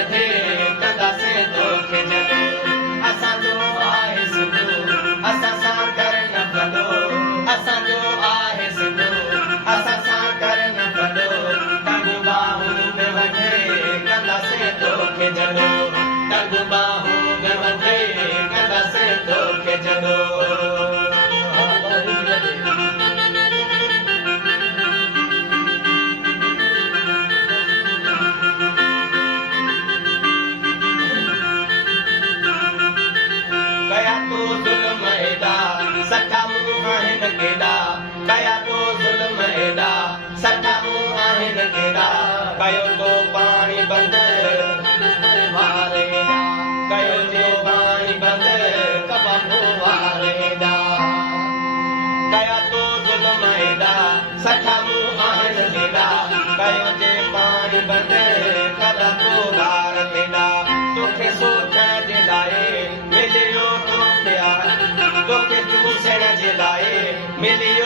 वठे कंदासे तोखे जॾो असांजो आहे सिंधु असां सां कर न भलो असांजो आहे सिंधु असां सां कर न भलो टंग बाहूं में वठे कंदासे तोखे जॾो टंग बाहूं में वठे कंदासे तोखे जॾो कया तो ज़ुल्म एॾा सठा मुंहुं आहिनि केॾा कया तो ज़ुल्म एॾा सठा मुंहुं आहिनि केॾा कयो तो पाणी बंदि वारे कयो जो पाणी बंदि कबो वारे कया तो ज़ुल्म एॾा सठा मुंहुं आहिनि केॾा कयो जे पाणी बंदि कबो वार तेॾा तोखे सोचण जे लाइ मिलियो तोखे चूसण जे लाइ मिलियो